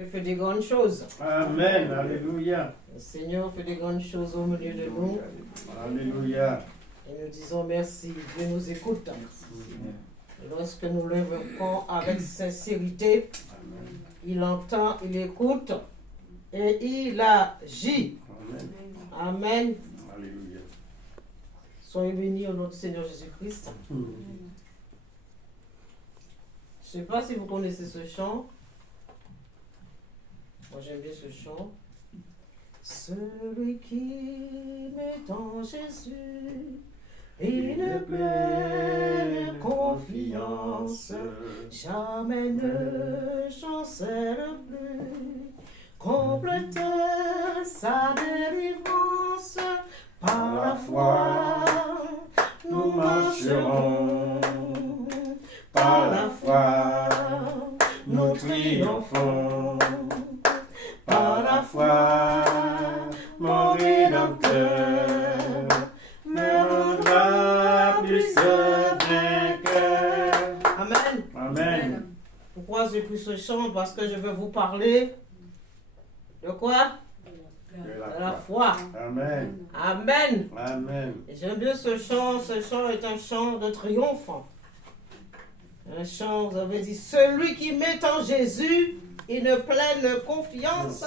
Dieu fait des grandes choses. Amen. Alléluia. Le Seigneur fait des grandes choses au milieu de nous. Alléluia. Et nous disons merci. Dieu nous écoute. Et lorsque nous l'invoquons avec sincérité, il entend, il écoute et il agit. Amen. Alléluia. Soyez bénis au nom du Seigneur Jésus-Christ. Je ne sais pas si vous connaissez ce chant. Moi j'aime bien ce chant. Celui qui met en Jésus une pleine confiance, jamais ne chancelle plus, complète sa délivrance. Par la foi, nous marcherons, par la foi, nous triomphons, par la foi, mon Rédempteur me rendra plus vainqueur. Amen. Amen. Pourquoi j'ai pris ce chant? Parce que je veux vous parler de quoi? De la foi. Amen. Amen. Amen. Et j'aime bien ce chant. Ce chant est un chant de triomphe. Un chant, vous avez dit, celui qui met en Jésus une pleine confiance.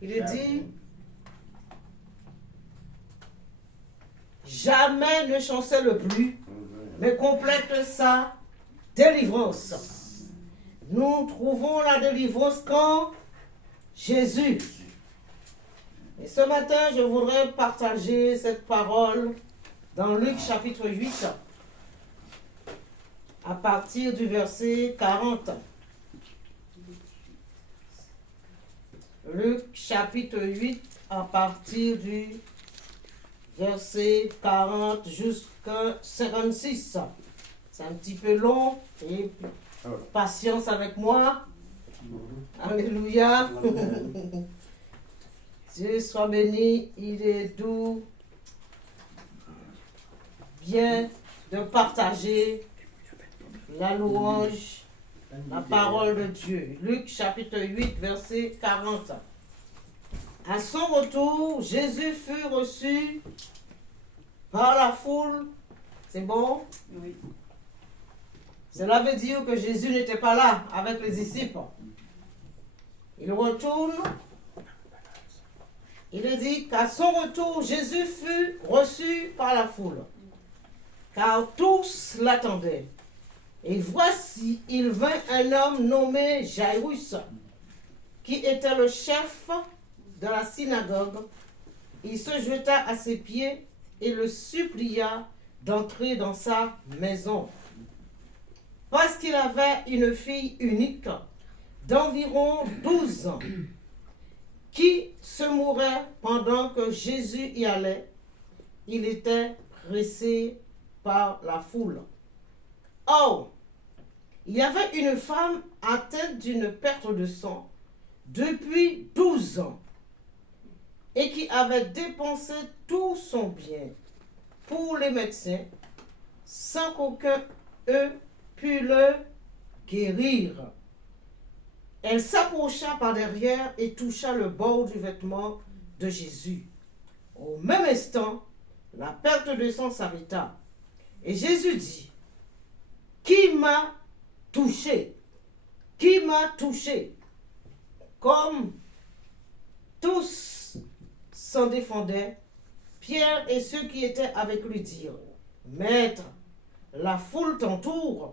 Il est dit, jamais ne chancelle plus, mais complète sa délivrance. Nous trouvons la délivrance quand Jésus. Et ce matin, je voudrais partager cette parole dans Luc chapitre 8, à partir du verset 40. Luc chapitre 8, à partir du verset 40 jusqu'à 56. C'est un petit peu long, et patience avec moi. Alléluia. Dieu soit béni, il est doux, bien de partager la louange, la parole de Dieu. Luc chapitre 8, verset 40. À son retour, Jésus fut reçu par la foule. C'est bon? Oui. Cela veut dire que Jésus n'était pas là avec les disciples. Il retourne. Il est dit qu'à son retour, Jésus fut reçu par la foule, car tous l'attendaient. Et voici, il vint un homme nommé Jairus, qui était le chef de la synagogue. Il se jeta à ses pieds et le supplia d'entrer dans sa maison, parce qu'il avait une fille unique d'environ 12 ans, qui se mourait pendant que Jésus y allait. Il était pressé par la foule. Or, il y avait une femme atteinte d'une perte de sang depuis 12 ans et qui avait dépensé tout son bien pour les médecins sans qu'aucun eux pût le guérir. Elle s'approcha par derrière et toucha le bord du vêtement de Jésus. Au même instant, la perte de sang s'arrêta. Et Jésus dit, « Qui m'a touché? Qui m'a touché ?» Comme tous s'en défendaient, Pierre et ceux qui étaient avec lui dirent, « Maître, la foule t'entoure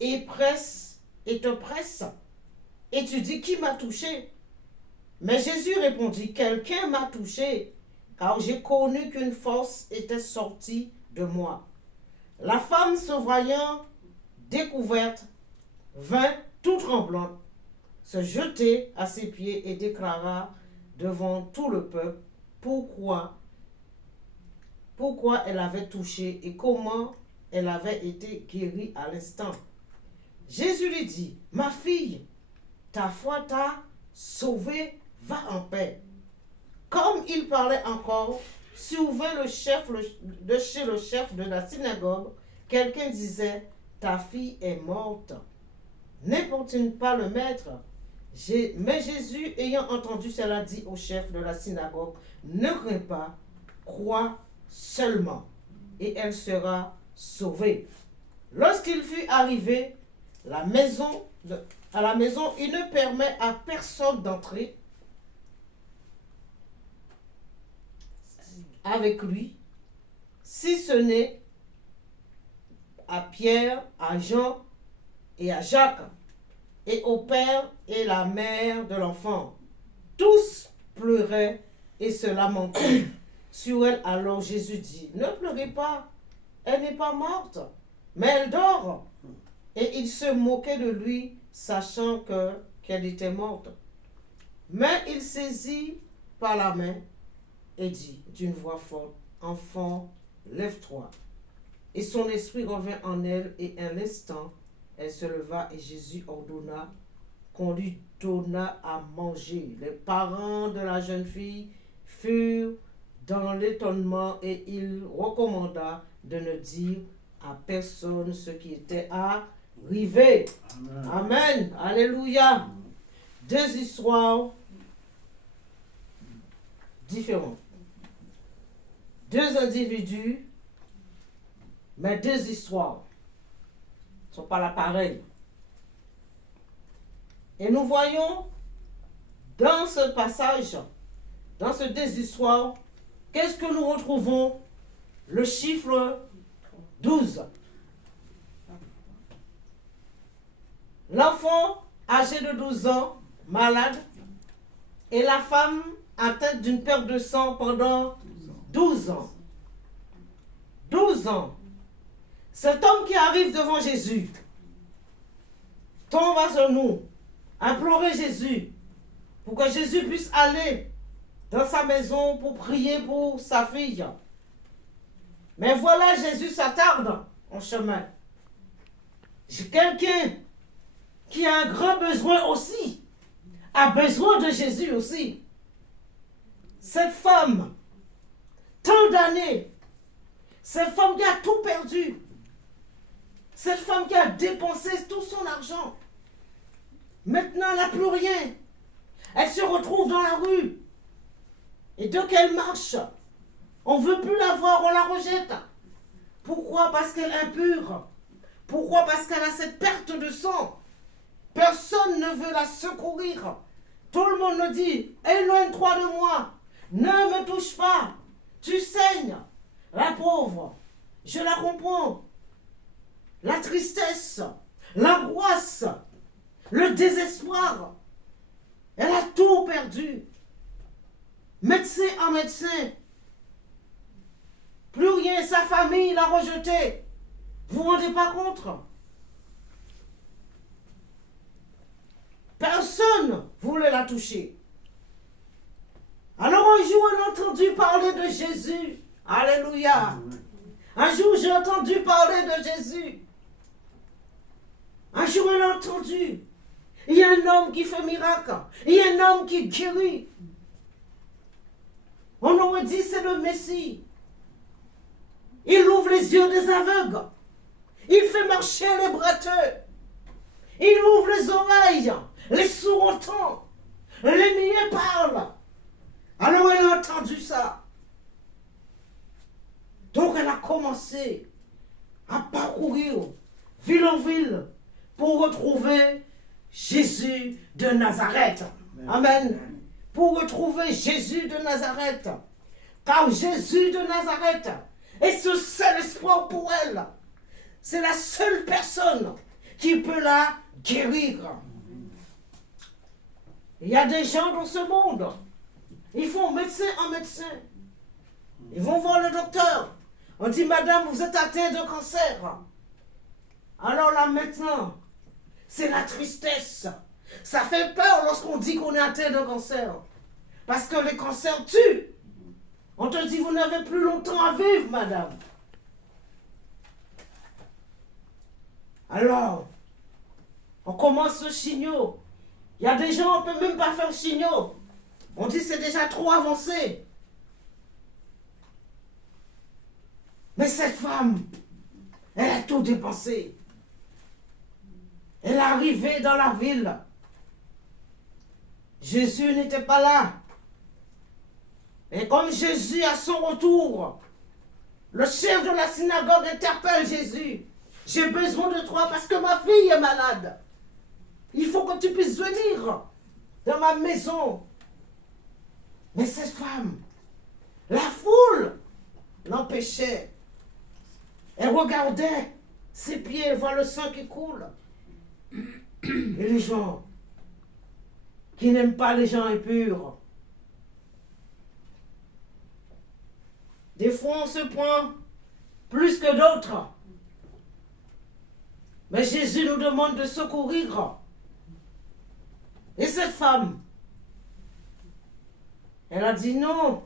et te presse. Et tu dis, qui m'a touché? Mais Jésus répondit, quelqu'un m'a touché, car j'ai connu qu'une force était sortie de moi. La femme, se voyant découverte, vint tout tremblante, se jeter à ses pieds et déclara devant tout le peuple pourquoi elle avait touché et comment elle avait été guérie à l'instant. Jésus lui dit, ma fille, ta foi t'a sauvée, va en paix. Comme il parlait encore, survint de chez le chef de la synagogue, quelqu'un disait, ta fille est morte. N'importune pas le maître, Mais Jésus, ayant entendu cela, dit au chef de la synagogue, ne crains pas, crois seulement, et elle sera sauvée. Lorsqu'il fut arrivé à la maison, il ne permet à personne d'entrer avec lui, si ce n'est à Pierre, à Jean et à Jacques, et au père et la mère de l'enfant. Tous pleuraient et se lamentaient sur elle. Alors Jésus dit, ne pleurez pas, elle n'est pas morte, mais elle dort. Et il se moquait de lui, sachant qu'elle était morte. Mais il saisit par la main et dit d'une voix forte, enfant, lève-toi. Et son esprit revint en elle, et un instant, elle se leva, et Jésus ordonna qu'on lui donnât à manger. Les parents de la jeune fille furent dans l'étonnement, et il recommanda de ne dire à personne ce qui était arrivé. Amen. Amen. Alléluia. Deux histoires différentes. Deux individus, mais deux histoires ne sont pas là pareilles. Et nous voyons dans ce passage, dans ces deux histoires, qu'est-ce que nous retrouvons? Le chiffre 12. L'enfant âgé de 12 ans, malade, et la femme atteinte d'une perte de sang pendant 12 ans. 12 ans. Cet homme qui arrive devant Jésus tombe à genoux, implorer Jésus pour que Jésus puisse aller dans sa maison pour prier pour sa fille. Mais voilà, Jésus s'attarde en chemin. J'ai quelqu'un qui a un grand besoin aussi, a besoin de Jésus aussi. Cette femme, tant d'années, cette femme qui a tout perdu, cette femme qui a dépensé tout son argent, maintenant elle n'a plus rien. Elle se retrouve dans la rue. Et dès qu'elle marche, on ne veut plus la voir, on la rejette. Pourquoi? Parce qu'elle est impure. Pourquoi? Parce qu'elle a cette perte de sang. Personne ne veut la secourir. Tout le monde nous dit, éloigne-toi de moi. Ne me touche pas. Tu saignes. La pauvre, je la comprends. La tristesse, l'angoisse, le désespoir. Elle a tout perdu. Médecin en médecin. Plus rien, sa famille l'a rejeté. Vous vous rendez pas compte? Personne voulait la toucher. Alors un jour, on a entendu parler de Jésus. Alléluia. Un jour, j'ai entendu parler de Jésus. Un jour, on a entendu. Il y a un homme qui fait miracle. Il y a un homme qui guérit. On aurait dit c'est le Messie. Il ouvre les yeux des aveugles. Il fait marcher les boiteux. Il ouvre les oreilles. Les sourds entendent. Les muets parlent. Alors elle a entendu ça. Donc elle a commencé à parcourir ville en ville pour retrouver Jésus de Nazareth. Amen. Pour retrouver Jésus de Nazareth. Car Jésus de Nazareth est ce seul espoir pour elle. C'est la seule personne qui peut la guérir. Il y a des gens dans ce monde, ils font médecin en médecin. Ils vont voir le docteur. On dit, madame, vous êtes atteinte de cancer. Alors là maintenant, c'est la tristesse. Ça fait peur lorsqu'on dit qu'on est atteint de cancer. Parce que les cancers tuent. On te dit, vous n'avez plus longtemps à vivre, madame. Alors, on commence le chigno. Il y a des gens, on ne peut même pas faire chigno. On dit, c'est déjà trop avancé. Mais cette femme, elle a tout dépensé. Elle est arrivée dans la ville. Jésus n'était pas là. Et comme Jésus, à son retour, le chef de la synagogue interpelle Jésus. J'ai besoin de toi parce que ma fille est malade. Il faut que tu puisses venir dans ma maison. Mais cette femme, la foule l'empêchait. Elle regardait ses pieds, elle voit le sang qui coule. Et les gens qui n'aiment pas les gens impurs, des fois on se prend plus que d'autres. Mais Jésus nous demande de secourir. Et cette femme, elle a dit non.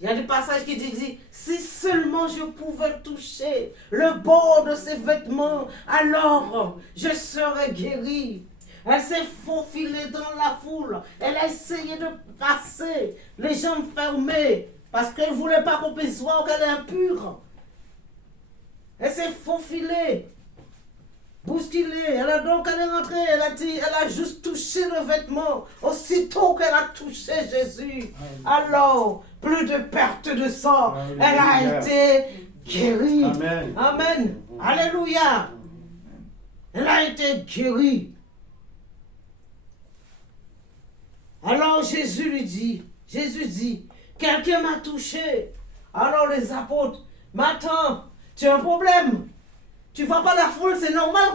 Il y a des passages qui disent, si seulement je pouvais toucher le bord de ses vêtements, alors je serais guérie. Elle s'est faufilée dans la foule. Elle a essayé de passer les jambes fermées parce qu'elle ne voulait pas qu'on puisse voir qu'elle est impure. Elle s'est faufilée, bousculée. Elle est rentrée, elle a dit, elle a juste touché le vêtement. Aussitôt qu'elle a touché Jésus, alors plus de perte de sang. Elle a été guérie. Amen. Amen. Alléluia. Elle a été guérie. Alors Jésus dit, quelqu'un m'a touché. Alors les apôtres, mais attends, tu as un problème. Tu vois pas la foule, c'est normal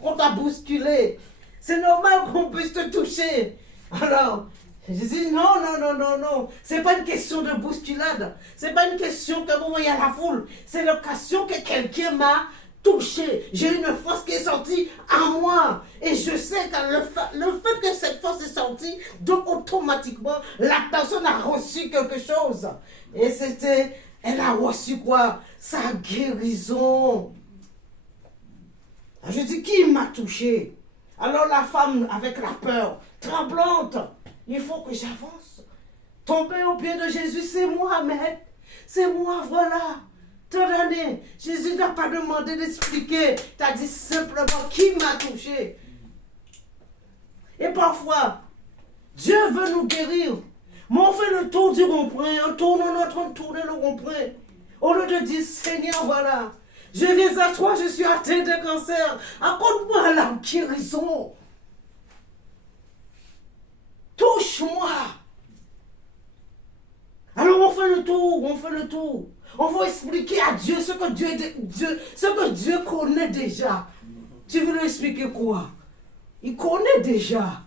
qu'on t'a bousculé. C'est normal qu'on puisse te toucher. Alors, Jésus dit non. C'est pas une question de bousculade. C'est pas une question que bon, il y a la foule. C'est la question que quelqu'un m'a touché. J'ai une force qui est sortie en moi. Et je sais que le fait que cette force est sortie, donc automatiquement, la personne a reçu quelque chose. Et elle a reçu quoi? Sa guérison. Je dis, qui m'a touché? Alors la femme, avec la peur, tremblante, il faut que j'avance. Tomber au pied de Jésus, c'est moi, maître. C'est moi, voilà. Tant d'années, Jésus n'a pas demandé d'expliquer. Tu as dit simplement qui m'a touché. Et parfois, Dieu veut nous guérir. Mais on fait le tour du rond-point. On est en train de tourner le rond-point. Au lieu de dire, Seigneur, voilà. Je viens à toi, je suis atteint de cancer. Accorde-moi la guérison. Touche-moi. Alors on fait le tour. On va expliquer à Dieu ce que Dieu connaît déjà. Tu veux lui expliquer quoi? Il connaît déjà.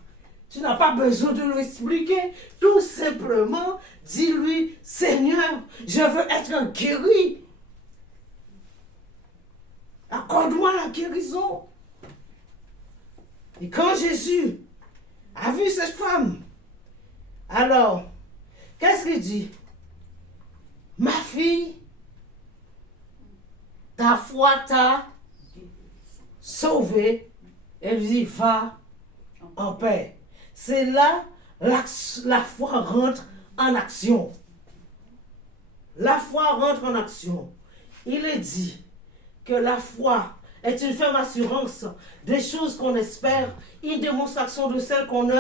Tu n'as pas besoin de lui expliquer. Tout simplement, dis-lui, Seigneur, je veux être guéri. Accorde-moi la guérison. Et quand Jésus a vu cette femme, alors, qu'est-ce qu'il dit? Ma fille, ta foi t'a sauvée. Elle dit, va en paix. C'est là la foi rentre en action. La foi rentre en action. Il est dit que la foi est une ferme assurance des choses qu'on espère, une démonstration de celles qu'on ne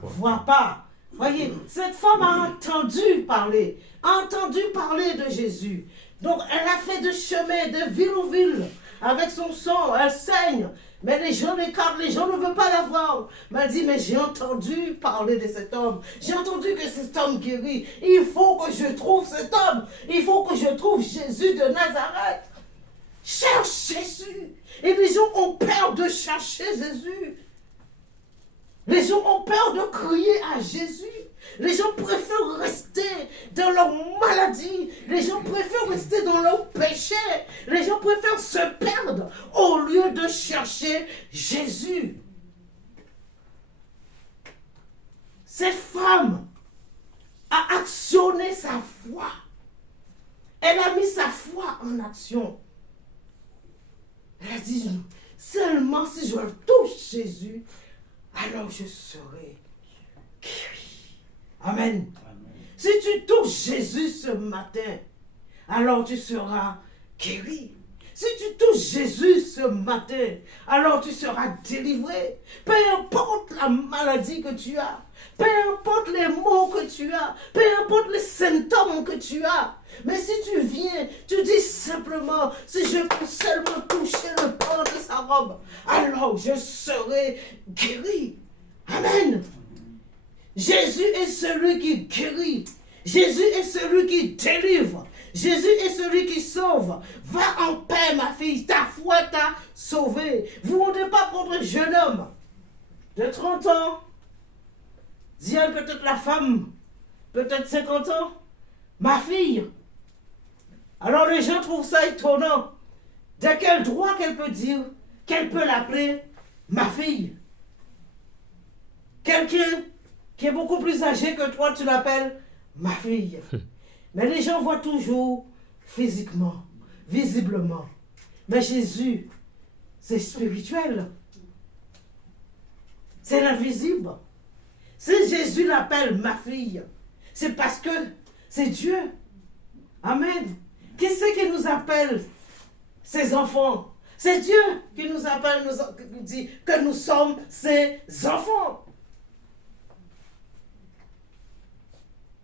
voit pas. Voyez, cette femme a entendu parler de Jésus. Donc elle a fait de chemin, de ville en ville, avec son sang, elle saigne. Mais les gens l'écartent, les gens ne veulent pas la voir. Mais elle dit, mais j'ai entendu parler de cet homme. J'ai entendu que cet homme guérit. Il faut que je trouve cet homme. Il faut que je trouve Jésus de Nazareth. Cherche Jésus. Et les gens ont peur de chercher Jésus. Les gens ont peur de crier à Jésus. Les gens préfèrent rester dans leur maladie. Les gens préfèrent rester dans leur péché. Les gens préfèrent se perdre au lieu de chercher Jésus. Cette femme a actionné sa foi. Elle a mis sa foi en action. Elle a dit, seulement si je touche Jésus, alors je serai guéri. Amen. Amen. Si tu touches Jésus ce matin, alors tu seras guéri. Si tu touches Jésus ce matin, alors tu seras délivré. Peu importe la maladie que tu as, peu importe les maux que tu as, peu importe les symptômes que tu as. Mais si tu viens, tu dis simplement, si je peux seulement toucher le bord de sa robe, alors je serai guéri. Amen. Jésus est celui qui guérit. Jésus est celui qui délivre. Jésus est celui qui sauve. Va en paix, ma fille. Ta foi t'a sauvé. Vous ne rendez pas contre un jeune homme de 30 ans. Dis peut-être la femme, peut-être 50 ans. Ma fille. Alors les gens trouvent ça étonnant. De quel droit qu'elle peut dire, qu'elle peut l'appeler ma fille? Quelqu'un qui est beaucoup plus âgé que toi, tu l'appelles ma fille. Mais les gens voient toujours physiquement, visiblement. Mais Jésus, c'est spirituel. C'est l'invisible. Si Jésus l'appelle ma fille, c'est parce que c'est Dieu. Amen. Qui c'est qui nous appelle ses enfants? C'est Dieu qui nous appelle, nous dit que nous sommes ses enfants.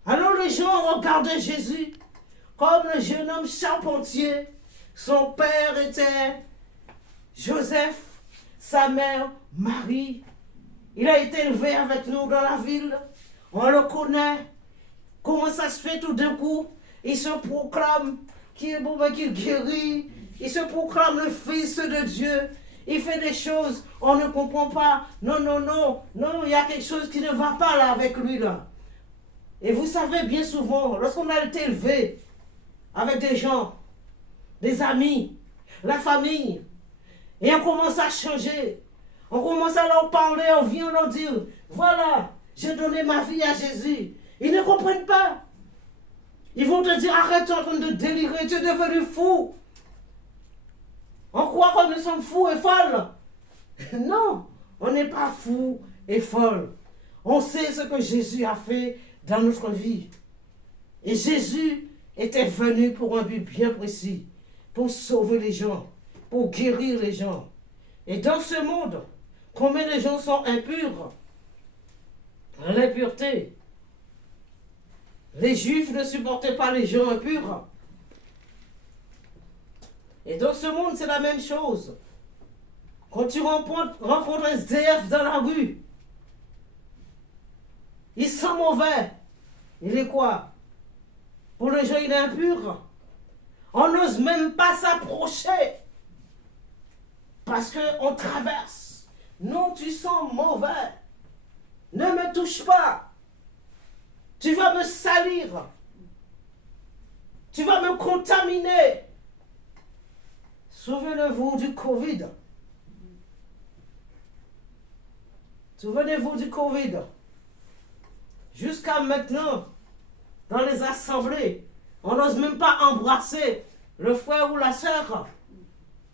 Alors les gens regardaient Jésus comme le jeune homme charpentier. Son père était Joseph, sa mère Marie. Il a été élevé avec nous dans la ville. On le connaît. Comment ça se fait tout d'un coup? Il se proclame qu'il est bon, qu'il guérit. Il se proclame le Fils de Dieu. Il fait des choses, on ne comprend pas. Non, il y a quelque chose qui ne va pas là avec lui là. Et vous savez bien souvent, lorsqu'on a été élevé avec des gens, des amis, la famille, et on commence à changer, on commence à leur parler, on vient leur dire, voilà, j'ai donné ma vie à Jésus. Ils ne comprennent pas. Ils vont te dire, arrête, tu es en train de délirer, tu es devenu fou. On croit que nous sommes fous et folles. Non, on n'est pas fous et folles. On sait ce que Jésus a fait dans notre vie. Et Jésus était venu pour un but bien précis, pour sauver les gens, pour guérir les gens. Et dans ce monde, combien de gens sont impurs? L'impureté. Les Juifs ne supportaient pas les gens impurs. Et dans ce monde, c'est la même chose. Quand tu rencontres un SDF dans la rue, il sent mauvais. Il est quoi? Pour les gens, il est impur. On n'ose même pas s'approcher. Parce qu'on traverse. Non, tu sens mauvais. Ne me touche pas. Tu vas me salir. Tu vas me contaminer. Souvenez-vous du Covid. Souvenez-vous du Covid. Jusqu'à maintenant, dans les assemblées, on n'ose même pas embrasser le frère ou la sœur.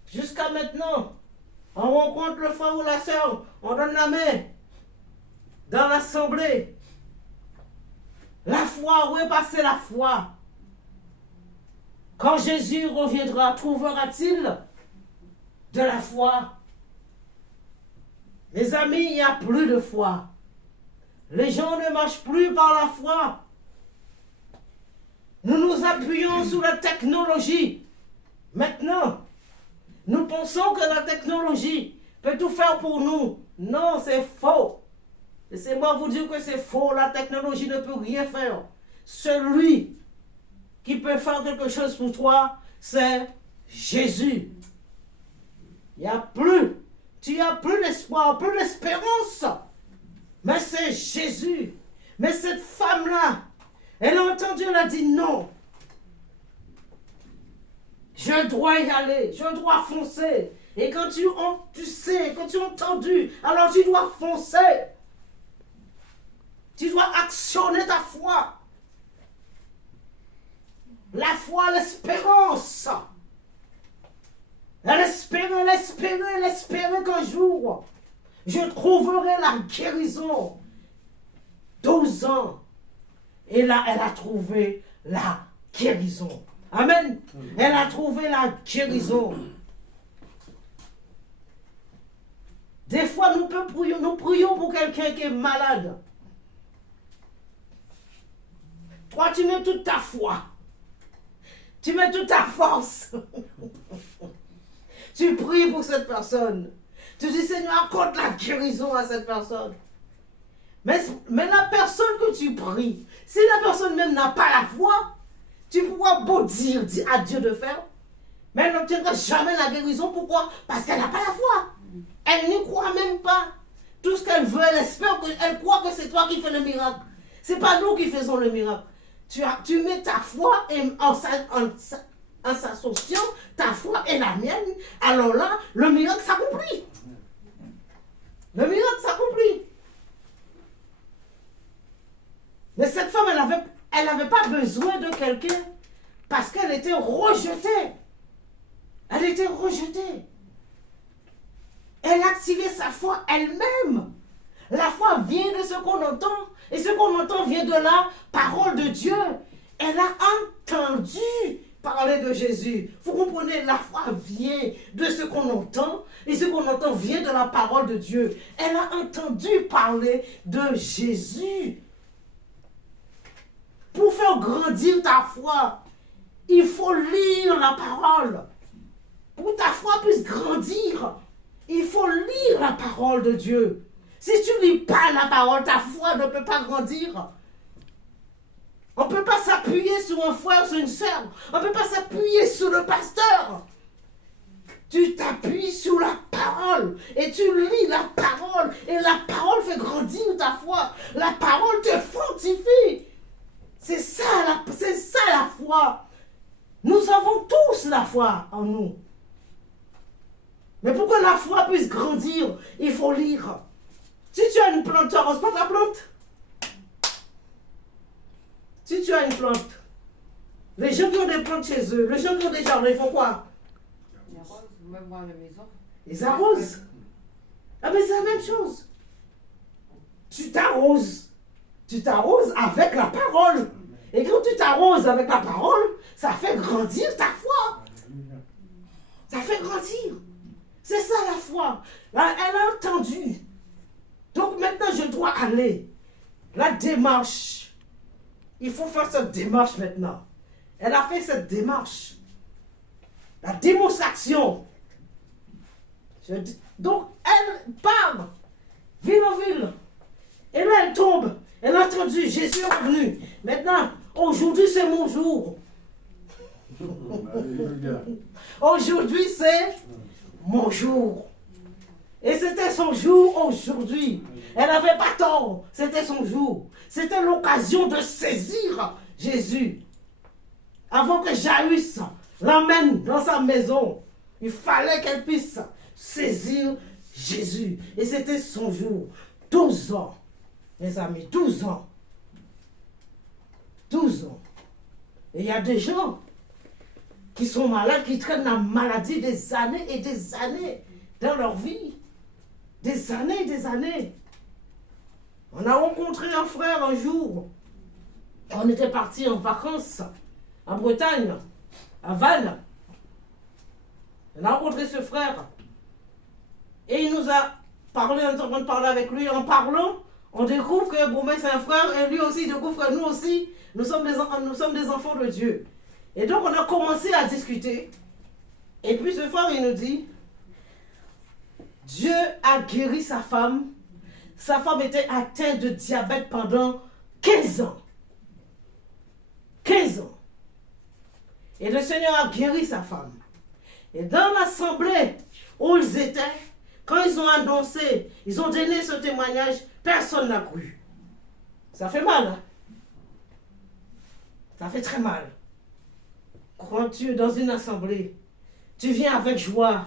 Jusqu'à maintenant, on rencontre le frère ou la sœur, on donne la main. Dans l'assemblée. La foi, où est passée la foi? Quand Jésus reviendra, trouvera-t-il de la foi? Mes amis, il n'y a plus de foi. Les gens ne marchent plus par la foi. Nous nous appuyons sur la technologie. Maintenant, nous pensons que la technologie peut tout faire pour nous. Non, c'est faux. Laissez-moi vous dire que c'est faux. La technologie ne peut rien faire. Celui qui peut faire quelque chose pour toi, c'est Jésus. Il n'y a plus. Tu n'as plus d'espoir, plus d'espérance. Mais c'est Jésus. Mais cette femme-là, elle a entendu, elle a dit non. Je dois y aller, je dois foncer. Et quand tu sais, quand tu as entendu, alors tu dois foncer. Tu dois actionner ta foi. La foi, l'espérance. Elle espérait qu'un jour, je trouverai la guérison. 12 ans. Et là, elle a trouvé la guérison. Amen. Elle a trouvé la guérison. Des fois, nous prions pour quelqu'un qui est malade. Toi, tu mets toute ta foi. Tu mets toute ta force. Tu pries pour cette personne. Tu dis, Seigneur, accorde la guérison à cette personne. Mais la personne que tu pries, si la personne même n'a pas la foi, tu pourras beau dire à Dieu de faire, mais elle n'obtiendra jamais la guérison. Pourquoi? Parce qu'elle n'a pas la foi. Elle n'y croit même pas. Tout ce qu'elle veut, elle espère, elle croit que c'est toi qui fais le miracle. Ce n'est pas nous qui faisons le miracle. Tu mets ta foi en s'associant, ta foi est la mienne. Alors là, le miracle s'accomplit. Le miracle s'accomplit. Mais cette femme, elle n'avait pas besoin de quelqu'un parce qu'elle était rejetée. Elle était rejetée. Elle activait sa foi elle-même. La foi vient de ce qu'on entend. Et ce qu'on entend vient de la parole de Dieu. Elle a entendu parler de Jésus. Vous comprenez, la foi vient de ce qu'on entend. Et ce qu'on entend vient de la parole de Dieu. Elle a entendu parler de Jésus. Pour faire grandir ta foi, il faut lire la parole. Pour que ta foi puisse grandir, il faut lire la parole de Dieu. Si tu ne lis pas la parole, ta foi ne peut pas grandir. On ne peut pas s'appuyer sur un frère, sur une sœur. On ne peut pas s'appuyer sur le pasteur. Tu t'appuies sur la parole et tu lis la parole. Et la parole fait grandir ta foi. La parole te fortifie. C'est ça la foi. Nous avons tous la foi en nous. Mais pour que la foi puisse grandir, il faut lire. Si tu as une plante, tu n'arroses pas ta plante. Si tu as une plante, les gens qui ont des plantes chez eux, les gens qui ont des jardins, ils font quoi? Ils arrosent, même dans la maison. Ils arrosent. Ah mais c'est la même chose. Tu t'arroses. Tu t'arroses avec la parole. Et quand tu t'arroses avec la parole, ça fait grandir ta foi. Ça fait grandir. C'est ça la foi. Là, elle a entendu. Donc maintenant, je dois aller. La démarche. Il faut faire cette démarche maintenant. Elle a fait cette démarche. La démonstration. Donc, elle part. Ville en ville. Et là, elle tombe. Elle a entendu. Jésus est revenu. Maintenant, aujourd'hui, c'est mon jour. Aujourd'hui, c'est mon jour. Et c'était son jour aujourd'hui. Elle n'avait pas tort. C'était son jour. C'était l'occasion de saisir Jésus. Avant que Jairus l'emmène dans sa maison, il fallait qu'elle puisse saisir Jésus. Et c'était son jour. 12 ans, mes amis, 12 ans. 12 ans. Et il y a des gens qui sont malades, qui traînent la maladie des années et des années dans leur vie. Des années et des années. On a rencontré un frère un jour. On était partis en vacances en Bretagne, à Vannes. On a rencontré ce frère. Et il nous a parlé, on est en train de parler avec lui. En parlant, on découvre que bon, c'est un frère. Et lui aussi découvre que nous aussi, nous sommes des enfants de Dieu. Et donc on a commencé à discuter. Et puis ce frère, il nous dit, Dieu a guéri sa femme. Sa femme était atteinte de diabète pendant 15 ans. 15 ans. Et le Seigneur a guéri sa femme. Et dans l'assemblée où ils étaient, quand ils ont annoncé, ils ont donné ce témoignage, personne n'a cru. Ça fait mal, hein? Ça fait très mal. Quand tu es dans une assemblée, tu viens avec joie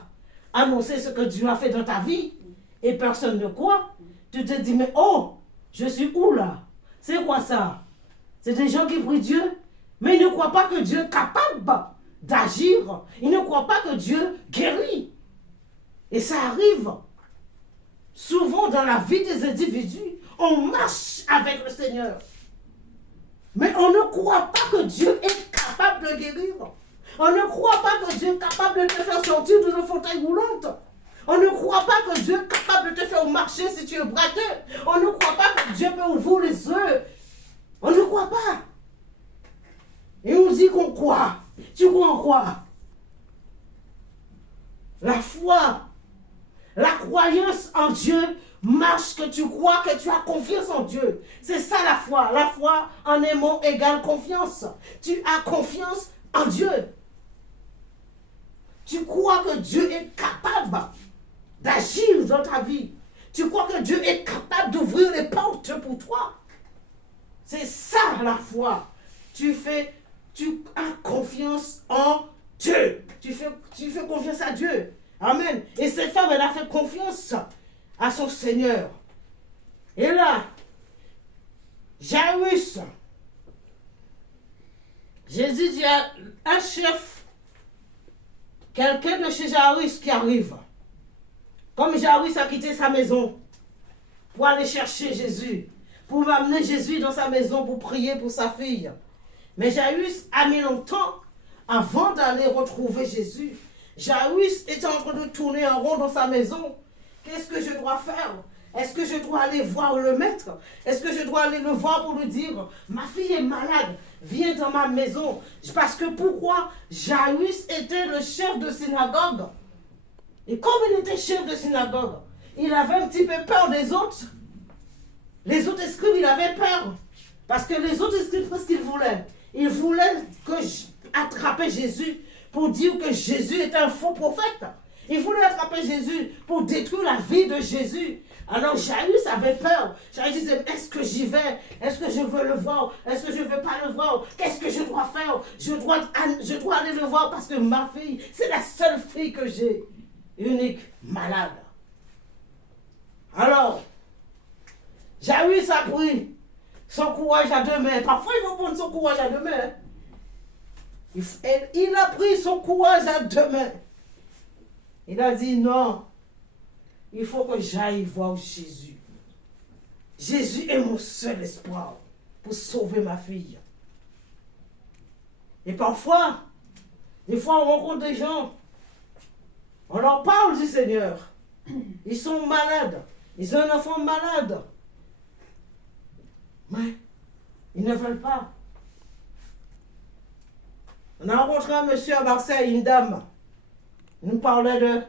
annoncer ce que Dieu a fait dans ta vie et personne ne croit. Tu te dis, mais oh, je suis où là? C'est quoi ça? C'est des gens qui prient Dieu, mais ils ne croient pas que Dieu est capable d'agir. Ils ne croient pas que Dieu guérit. Et ça arrive souvent dans la vie des individus. On marche avec le Seigneur. Mais on ne croit pas que Dieu est capable capable de guérir. On ne croit pas que Dieu est capable de te faire sortir d'une fauteuil roulante. On ne croit pas que Dieu est capable de te faire marcher si tu es braqué. On ne croit pas que Dieu peut ouvrir les yeux. On ne croit pas. Et on dit qu'on croit. Tu crois en quoi? La foi, la croyance en Dieu marche que tu crois, que tu as confiance en Dieu. C'est ça la foi. La foi en un mot égale confiance. Tu as confiance en Dieu. Tu crois que Dieu est capable d'agir dans ta vie. Tu crois que Dieu est capable d'ouvrir les portes pour toi. C'est ça la foi. Tu as confiance en Dieu. Tu fais confiance à Dieu. Amen. Et cette femme, elle a fait confiance à son Seigneur. Et là, Jairus, Jésus dit à un chef, quelqu'un de chez Jairus qui arrive. Comme Jairus a quitté sa maison pour aller chercher Jésus, pour m'amener Jésus dans sa maison pour prier pour sa fille. Mais Jairus a mis longtemps avant d'aller retrouver Jésus. Jairus était en train de tourner en rond dans sa maison. Qu'est-ce que je dois faire? Est-ce que je dois aller voir le maître? Est-ce que je dois aller le voir pour lui dire, ma fille est malade, viens dans ma maison? Parce que pourquoi? Jairus était le chef de synagogue. Et comme il était chef de synagogue, il avait un petit peu peur des autres. Les autres escribes, il avait peur. Parce que les autres escribes, qu'est-ce qu'ils voulaient? Ils voulaient attraper Jésus pour dire que Jésus est un faux prophète. Ils voulaient attraper Jésus pour détruire la vie de Jésus. Alors Jairus avait peur. Jairus disait, est-ce que j'y vais? Est-ce que je veux le voir? Est-ce que je ne veux pas le voir? Qu'est-ce que je dois faire? Je dois aller le voir parce que ma fille, c'est la seule fille que j'ai. Unique, malade. Alors, Jairus a pris son courage à deux mains. Parfois, il faut prendre son courage à deux mains. Il a pris son courage à deux mains. Il a dit non, il faut que j'aille voir Jésus. Jésus est mon seul espoir pour sauver ma fille. Et parfois, des fois on rencontre des gens, on leur parle du Seigneur. Ils sont malades, ils ont un enfant malade. Mais ils ne veulent pas. On a rencontré un monsieur à Marseille, une dame. Il nous parlait de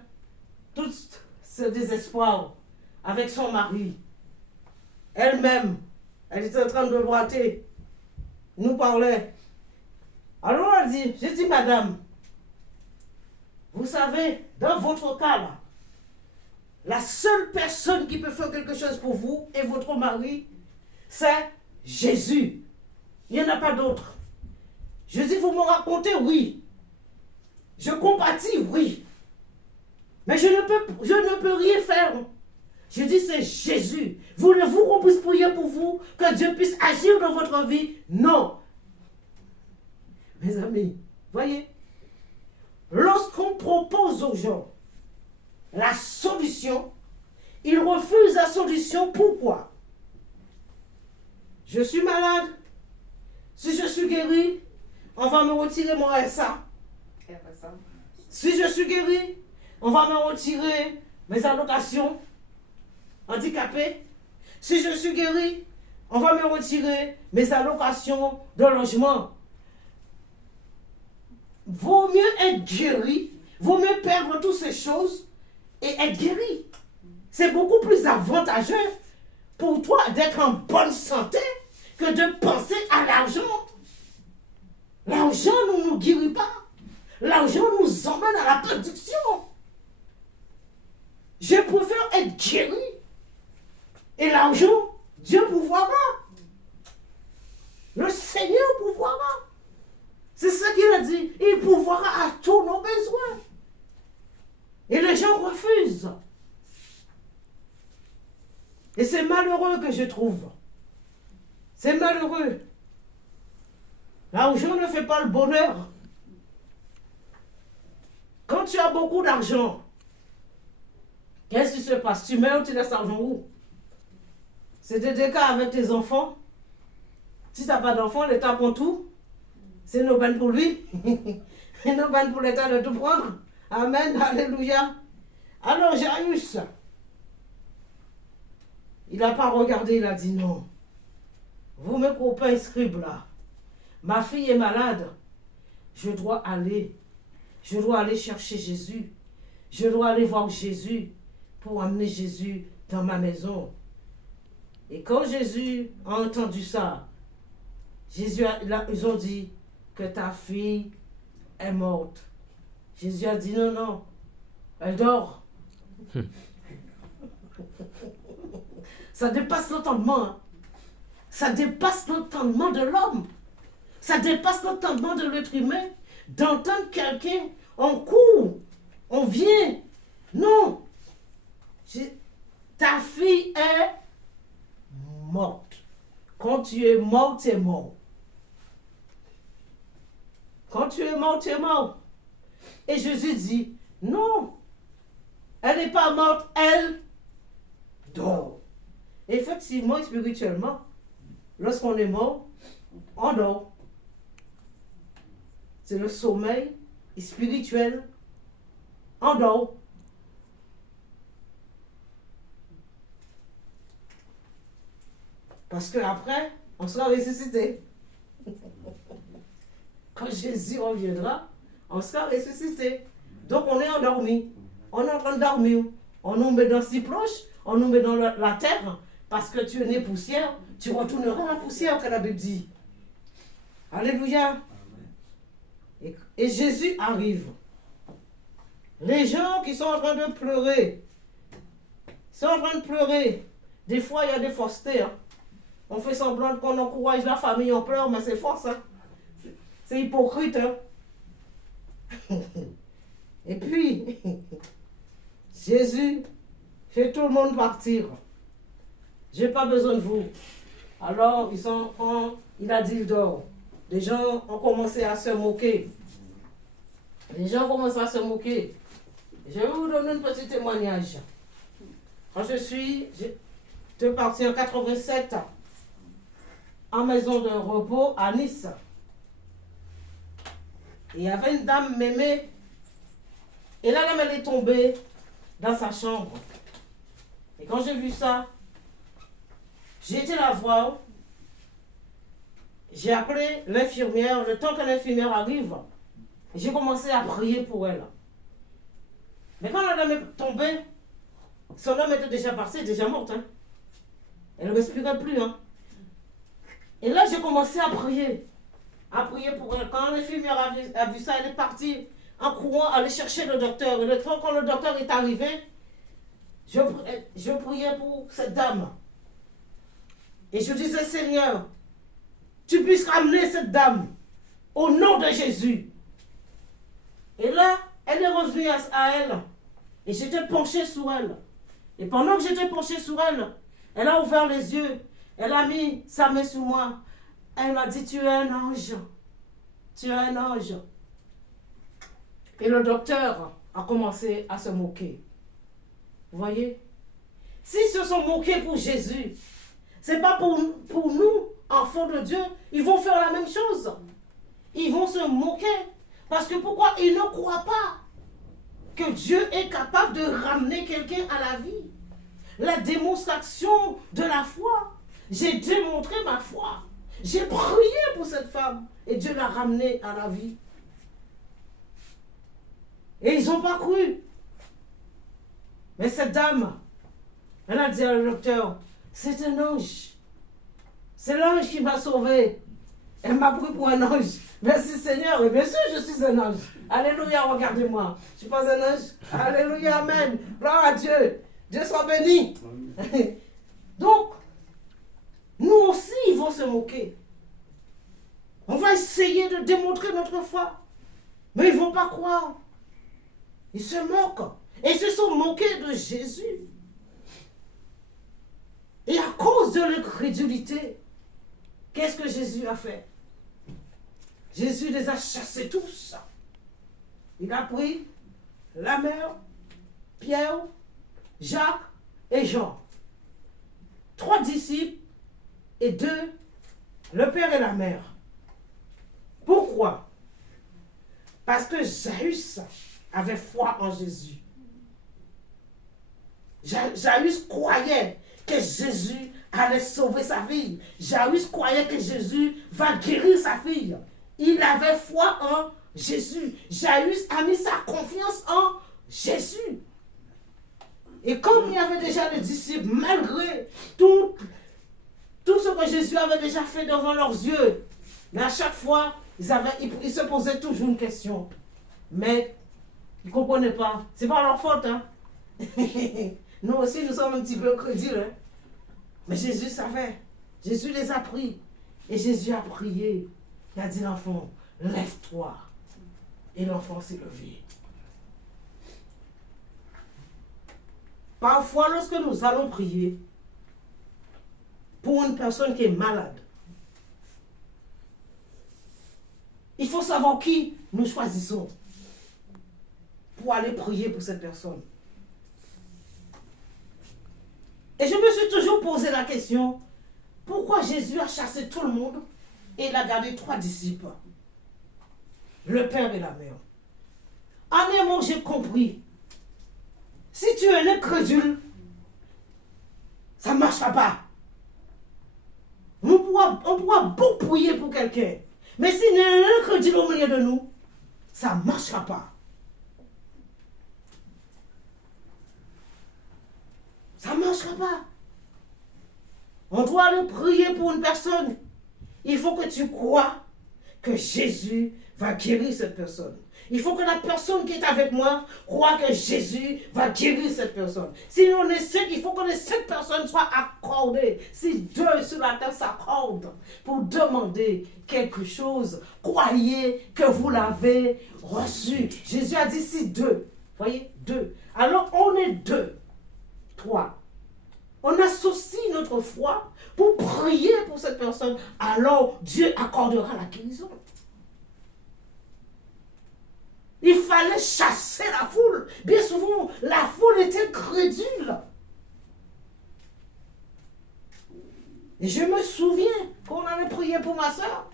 tout ce désespoir avec son mari. Elle-même, elle était en train de boiter. Il nous parlait. Alors elle dit, j'ai dit, madame, vous savez, dans votre cas là, la seule personne qui peut faire quelque chose pour vous et votre mari, c'est Jésus. Il n'y en a pas d'autre. Je dis, vous me racontez, oui. Je compatis, oui. Mais je ne peux rien faire. Je dis, c'est Jésus. Voulez-vous qu'on puisse prier pour vous, que Dieu puisse agir dans votre vie? Non. Mes amis, voyez, lorsqu'on propose aux gens la solution, ils refusent la solution. Pourquoi? Je suis malade. Si je suis guéri, on va me retirer mon RSA. Si je suis guéri, on va me retirer mes allocations handicapées. Si je suis guéri, on va me retirer mes allocations de logement. Vaut mieux être guéri, vaut mieux perdre toutes ces choses et être guéri. C'est beaucoup plus avantageux pour toi d'être en bonne santé que de penser à l'argent. L'argent ne nous guérit pas. L'argent nous emmène à la prédiction. Je préfère être guéri. Et l'argent, Dieu pourvoira. Le Seigneur pourvoira. C'est ça qu'il a dit. Il pourvoira à tous nos besoins. Et les gens refusent. Et c'est malheureux que je trouve. C'est malheureux. L'argent ne fait pas le bonheur. Quand tu as beaucoup d'argent, qu'est-ce qui se passe? Tu mets ou tu laisses l'argent où? C'est des cas avec tes enfants. Si tu n'as pas d'enfants, l'État prend tout. C'est nos bannes pour lui. Et nos bannes pour l'État de tout prendre. Amen, alléluia. Alors Jairus, il n'a pas regardé, il a dit non. Vous mes copains scribes là, ma fille est malade. Je dois aller chercher Jésus. Je dois aller voir Jésus pour amener Jésus dans ma maison. Et quand Jésus a entendu ça, ils ont dit que ta fille est morte. Jésus a dit non, non, elle dort. Ça dépasse l'entendement. Hein. Ça dépasse l'entendement de l'homme. Ça dépasse l'entendement de l'être humain d'entendre quelqu'un en court, on vient. Non. Ta fille est morte. Quand tu es mort, tu es mort. Quand tu es mort, tu es mort. Et Jésus dit, non, elle n'est pas morte, elle dort. Effectivement, spirituellement, lorsqu'on est mort, on dort. C'est le sommeil spirituel. On dort. Parce qu'après, on sera ressuscité. Quand Jésus reviendra, on sera ressuscité. Donc on est endormi. On est en train de dormir. On nous met dans si proche, on nous met dans la terre, parce que tu es né poussière, tu retourneras à la poussière, que la Bible dit. Alléluia. Et Jésus arrive. Les gens qui sont en train de pleurer, sont en train de pleurer. Des fois, il y a des faussetés. Hein. On fait semblant qu'on encourage la famille, on pleure, mais c'est fausse. Hein. C'est hypocrite. Hein. Et puis, Jésus fait tout le monde partir. Je n'ai pas besoin de vous. Alors, il a dit, il dort. Les gens ont commencé à se moquer. Les gens commencent à se moquer. Je vais vous donner un petit témoignage. Quand j'étais parti en 87 en maison de repos à Nice. Il y avait une dame m'aimée. Et la dame, elle est tombée dans sa chambre. Et quand j'ai vu ça, j'ai été la voir. J'ai appelé l'infirmière. Le temps que l'infirmière arrive, j'ai commencé à prier pour elle. Mais quand la dame est tombée, son homme était déjà parti, déjà morte. Hein. Elle ne respirait plus. Hein. Et là, j'ai commencé à prier pour elle. Quand l'infirmière a vu ça, elle est partie en courant aller chercher le docteur. Et le temps quand le docteur est arrivé, je priais pour cette dame. Et je disais, Seigneur, tu puisses ramener cette dame au nom de Jésus. Et là, elle est revenue à elle. Et j'étais penchée sur elle. Et pendant que j'étais penchée sur elle, elle a ouvert les yeux. Elle a mis sa main sur moi. Elle m'a dit, tu es un ange. Tu es un ange. Et le docteur a commencé à se moquer. Vous voyez? S'ils se sont moqués pour Jésus, ce n'est pas pour nous, enfants de Dieu. Ils vont faire la même chose. Ils vont se moquer. Parce que pourquoi? Ils ne croient pas que Dieu est capable de ramener quelqu'un à la vie. La démonstration de la foi. J'ai démontré ma foi. J'ai prié pour cette femme. Et Dieu l'a ramenée à la vie. Et ils n'ont pas cru. Mais cette dame, elle a dit à le docteur, c'est un ange. C'est l'ange qui m'a sauvé. Elle m'a pris pour un ange. Merci Seigneur. Et bien sûr, je suis un ange. Alléluia, regardez-moi. Je ne suis pas un ange. Alléluia, amen. Gloire à Dieu. Dieu soit béni. Donc, nous aussi, ils vont se moquer. On va essayer de démontrer notre foi. Mais ils ne vont pas croire. Ils se moquent. Et ils se sont moqués de Jésus. Et à cause de l'incrédulité, qu'est-ce que Jésus a fait? Jésus les a chassés tous. Il a pris la mère, Pierre, Jacques et Jean. 3 disciples et 2, le père et la mère. Pourquoi? Parce que Jairus avait foi en Jésus. Jairus croyait que Jésus allait sauver sa fille. Jairus croyait que Jésus va guérir sa fille. Il avait foi en Jésus. Jairus a mis sa confiance en Jésus. Et comme il y avait déjà les disciples, malgré tout ce que Jésus avait déjà fait devant leurs yeux, mais à chaque fois, ils se posaient toujours une question. Mais ils ne comprenaient pas. Ce n'est pas leur faute. Hein? Nous aussi, nous sommes un petit peu crédules. Hein? Mais Jésus savait. Jésus les a pris. Et Jésus a prié. Il a dit à l'enfant, lève-toi. Et l'enfant s'est levé. Parfois, lorsque nous allons prier pour une personne qui est malade, il faut savoir qui nous choisissons pour aller prier pour cette personne. Et je me suis toujours posé la question, pourquoi Jésus a chassé tout le monde et il a gardé 3 disciples, le père et la mère. En un mot, j'ai compris. Si tu es un incrédule, ça ne marchera pas. On pourra beaucoup prier pour quelqu'un. Mais s'il y a un incrédule au milieu de nous, ça ne marchera pas. Ça ne marchera pas. On doit aller prier pour une personne. Il faut que tu crois que Jésus va guérir cette personne. Il faut que la personne qui est avec moi croit que Jésus va guérir cette personne. Si on est 5, il faut que les 5 personnes soient accordées. Si 2 sur la terre s'accordent pour demander quelque chose, croyez que vous l'avez reçu. Jésus a dit si 2. Voyez, 2. Alors on est 2, 3. On associe notre foi pour prier pour cette personne. Alors Dieu accordera la guérison. Il fallait chasser la foule. Bien souvent, la foule était crédule. Et je me souviens qu'on avait prié pour ma soeur,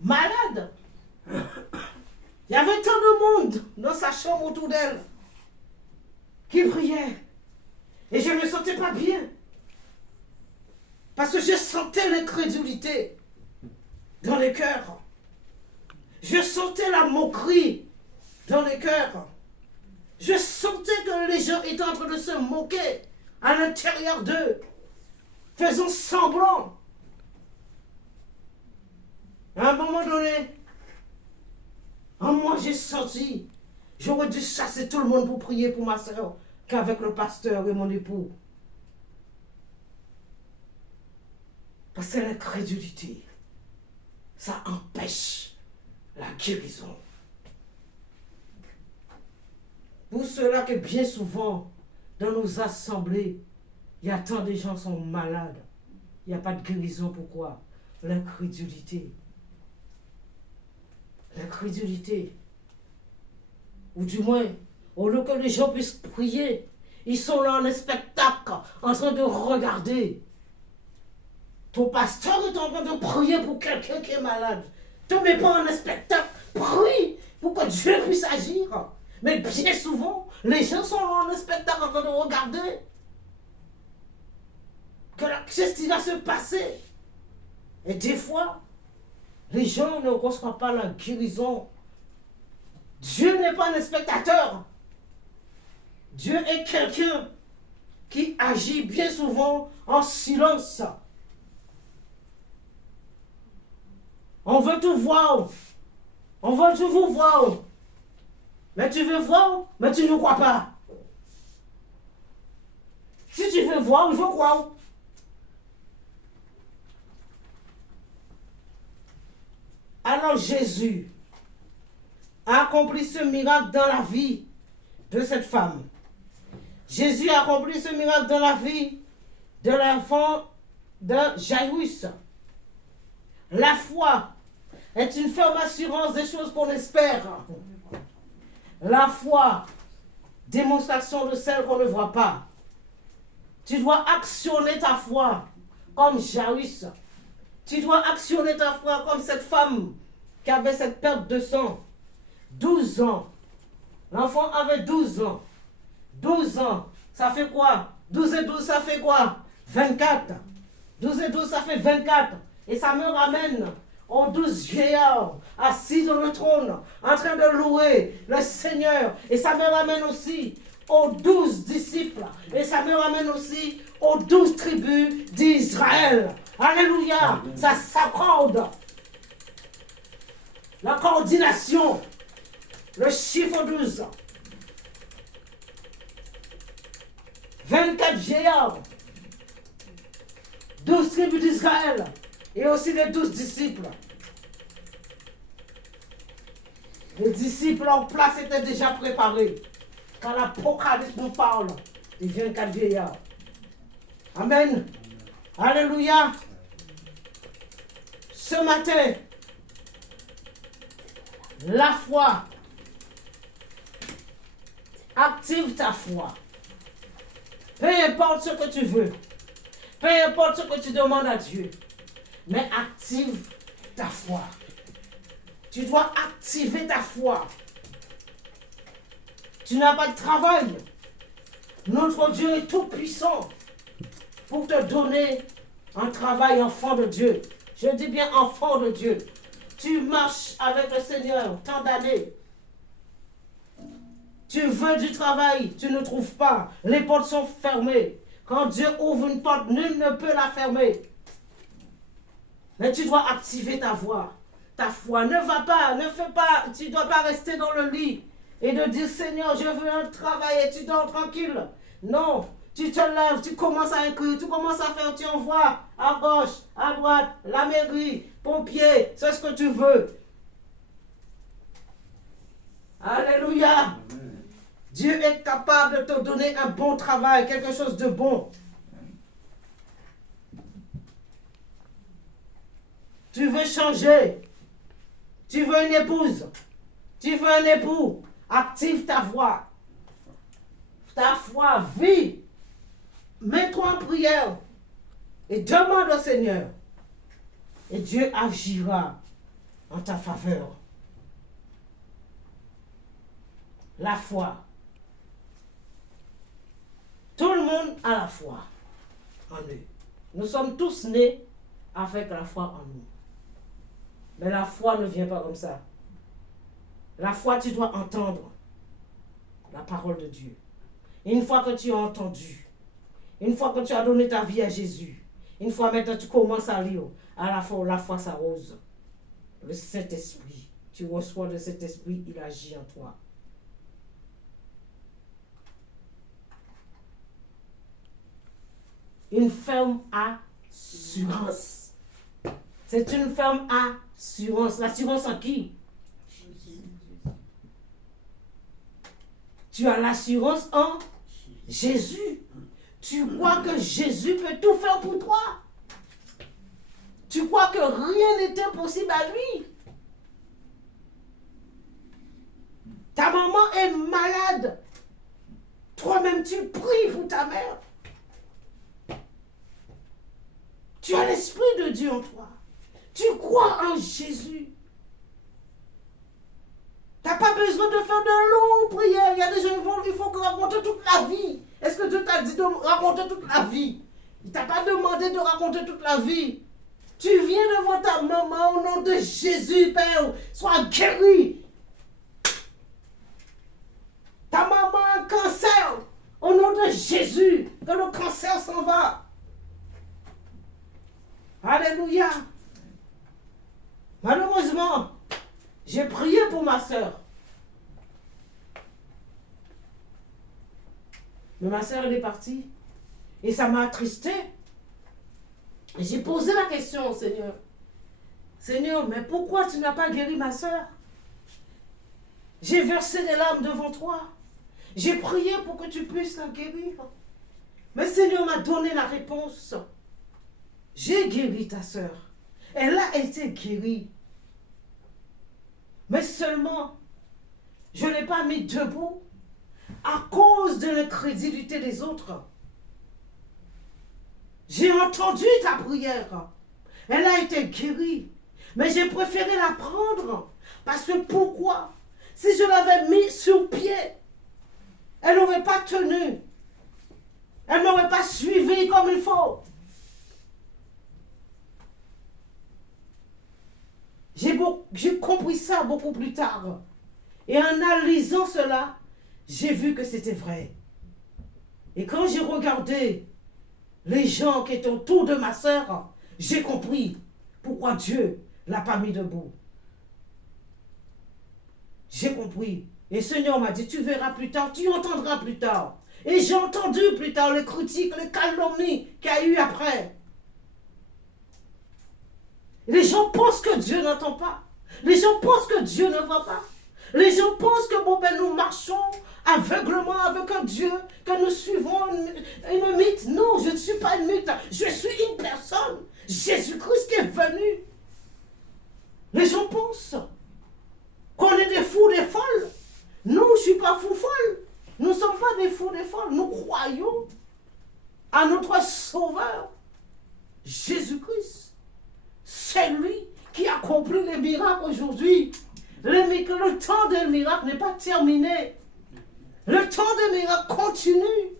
malade. Il y avait tant de monde dans sa chambre autour d'elle qui priait. Et je ne me sentais pas bien. Parce que je sentais l'incrédulité dans les cœurs. Je sentais la moquerie dans les cœurs. Je sentais que les gens étaient en train de se moquer à l'intérieur d'eux, faisant semblant. À un moment donné, en moi j'ai senti, j'aurais dû chasser tout le monde pour prier pour ma soeur qu'avec le pasteur et mon époux. Parce que l'incrédulité, ça empêche la guérison. Pour cela que bien souvent, dans nos assemblées, il y a tant de gens qui sont malades. Il n'y a pas de guérison. Pourquoi? L'incrédulité. L'incrédulité. Ou du moins, au lieu que les gens puissent prier, ils sont là en spectacle, en train de regarder. Ton pasteur est en train de prier pour quelqu'un qui est malade. Ne te mets pas en spectacle. Prie pour que Dieu puisse agir. Mais bien souvent, les gens sont là en spectacle en train de regarder. Qu'est-ce qui va se passer? Et des fois, les gens ne reçoivent pas la guérison. Dieu n'est pas un spectateur. Dieu est quelqu'un qui agit bien souvent en silence. On veut tout voir. On veut toujours voir. Mais tu veux voir, mais tu ne crois pas. Si tu veux voir, il faut croire. Alors Jésus a accompli ce miracle dans la vie de cette femme. Jésus a accompli ce miracle dans la vie de l'enfant de Jairus. La foi est une ferme assurance des choses qu'on espère. La foi, démonstration de celles qu'on ne voit pas. Tu dois actionner ta foi comme Jairus. Tu dois actionner ta foi comme cette femme qui avait cette perte de sang. 12 ans. L'enfant avait 12 ans. 12 ans, ça fait quoi? 12 et 12, ça fait quoi? 24. 12 et 12, ça fait 24. Et ça me ramène aux 12 vieillards assis sur le trône, en train de louer le Seigneur. Et ça me ramène aussi aux 12 disciples. Et ça me ramène aussi aux 12 tribus d'Israël. Alléluia. Ça s'accorde. La coordination. Le chiffre 12. 24 vieillards. 12 tribus d'Israël. Et aussi les 12 disciples. Les disciples en place étaient déjà préparés. Quand l'Apocalypse nous parle des 24 vieillards. Amen. Alléluia. Ce matin, la foi. Active ta foi. Peu importe ce que tu veux. Peu importe ce que tu demandes à Dieu. Mais active ta foi. Tu dois activer ta foi. Tu n'as pas de travail. Notre Dieu est tout puissant pour te donner un travail, enfant de Dieu. Je dis bien enfant de Dieu. Tu marches avec le Seigneur tant d'années. Tu veux du travail, tu ne trouves pas. Les portes sont fermées. Quand Dieu ouvre une porte, nul ne peut la fermer. Mais tu dois activer ta voix. Ta foi ne va pas, ne fais pas. Tu ne dois pas rester dans le lit et de dire Seigneur, je veux un travail et tu dors tranquille. Non, tu te lèves, tu commences à écrire, tu commences à faire, tu envoies à gauche, à droite, la mairie, pompier, c'est ce que tu veux. Alléluia. Dieu est capable de te donner un bon travail, quelque chose de bon. Tu veux changer. Tu veux une épouse. Tu veux un époux. Active ta voix. Ta foi, vis. Mets-toi en prière. Et demande au Seigneur. Et Dieu agira en ta faveur. La foi. Tout le monde a la foi en eux. Nous sommes tous nés avec la foi en nous. Mais la foi ne vient pas comme ça. La foi, tu dois entendre la parole de Dieu. Et une fois que tu as entendu, une fois que tu as donné ta vie à Jésus, une fois maintenant tu commences à lire, à la foi s'arrose. Le Saint-Esprit, tu reçois de cet esprit, il agit en toi. Une ferme assurance. C'est une ferme assurance. L'assurance en qui? Tu as l'assurance en Jésus. Tu crois que Jésus peut tout faire pour toi. Tu crois que rien n'est impossible à lui. Ta maman est malade. Toi-même, tu pries pour ta mère. Tu as l'Esprit de Dieu en toi. Tu crois en Jésus. Tu n'as pas besoin de faire de longues prières. Il y a des gens qui il faut raconter toute la vie. Est-ce que Dieu t'a dit de raconter toute la vie? Il ne t'a pas demandé de raconter toute la vie. Tu viens devant ta maman au nom de Jésus, Père. Sois guéri. Ta maman a un cancer. Au nom de Jésus, que le cancer s'en va. Alléluia. Malheureusement, j'ai prié pour ma soeur. Mais ma soeur, elle est partie. Et ça m'a attristé. Et j'ai posé la question au Seigneur. Seigneur, mais pourquoi tu n'as pas guéri ma soeur? J'ai versé des larmes devant toi. J'ai prié pour que tu puisses la guérir. Mais le Seigneur m'a donné la réponse. J'ai guéri ta soeur. Elle a été guérie. Mais seulement, je ne l'ai pas mis debout à cause de l'incrédulité des autres. J'ai entendu ta prière. Elle a été guérie. Mais j'ai préféré la prendre. Parce que pourquoi? Si je l'avais mis sur pied, elle n'aurait pas tenu. Elle ne m'aurait pas suivi comme il faut. J'ai compris ça beaucoup plus tard. Et en analysant cela, j'ai vu que c'était vrai. Et quand j'ai regardé les gens qui étaient autour de ma sœur, j'ai compris pourquoi Dieu ne l'a pas mis debout. J'ai compris. Et le Seigneur m'a dit, tu verras plus tard, tu entendras plus tard. Et j'ai entendu plus tard les critiques, les calomnies qu'il y a eu après. Les gens pensent que Dieu n'entend pas. Les gens pensent que Dieu ne voit pas. Les gens pensent que nous marchons aveuglement avec un Dieu, que nous suivons une mythe. Non, je ne suis pas une mythe. Je suis une personne. Jésus-Christ qui est venu. Les gens pensent qu'on est des fous, des folles. Nous, je ne suis pas fou, folle. Nous ne sommes pas des fous, des folles. Nous croyons à notre Sauveur, Jésus-Christ. C'est lui qui accomplit les miracles aujourd'hui. Le temps des miracles n'est pas terminé. Le temps des miracles continue.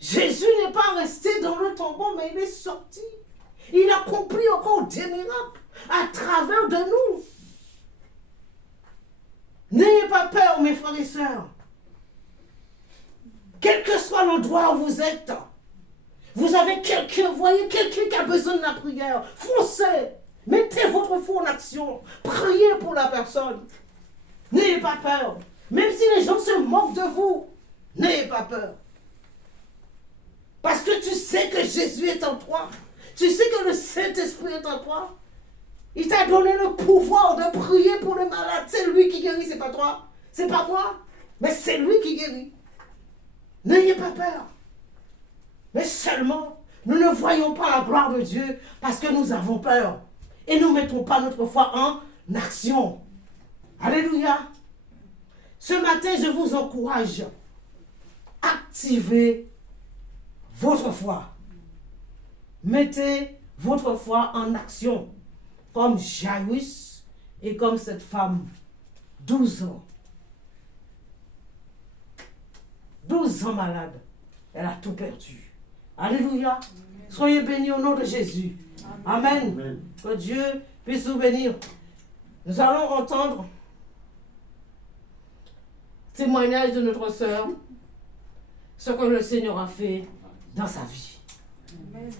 Jésus n'est pas resté dans le tombeau, mais il est sorti. Il a accompli encore des miracles à travers de nous. N'ayez pas peur, mes frères et sœurs. Quel que soit l'endroit où vous êtes, vous avez quelqu'un, voyez quelqu'un qui a besoin de la prière. Foncez, mettez votre foi en action. Priez pour la personne. N'ayez pas peur. Même si les gens se moquent de vous, n'ayez pas peur. Parce que tu sais que Jésus est en toi. Tu sais que le Saint-Esprit est en toi. Il t'a donné le pouvoir de prier pour les malades. C'est lui qui guérit, c'est pas toi. C'est pas moi. Mais c'est lui qui guérit. N'ayez pas peur. Mais seulement, nous ne voyons pas la gloire de Dieu parce que nous avons peur. Et nous ne mettons pas notre foi en action. Alléluia. Ce matin, je vous encourage. Activez votre foi. Mettez votre foi en action. Comme Jairus et comme cette femme. 12 ans. 12 ans malade. Elle a tout perdu. Alléluia. Soyez bénis au nom de Jésus. Amen. Amen. Que Dieu puisse vous bénir. Nous allons entendre le témoignage de notre sœur, ce que le Seigneur a fait dans sa vie. Amen.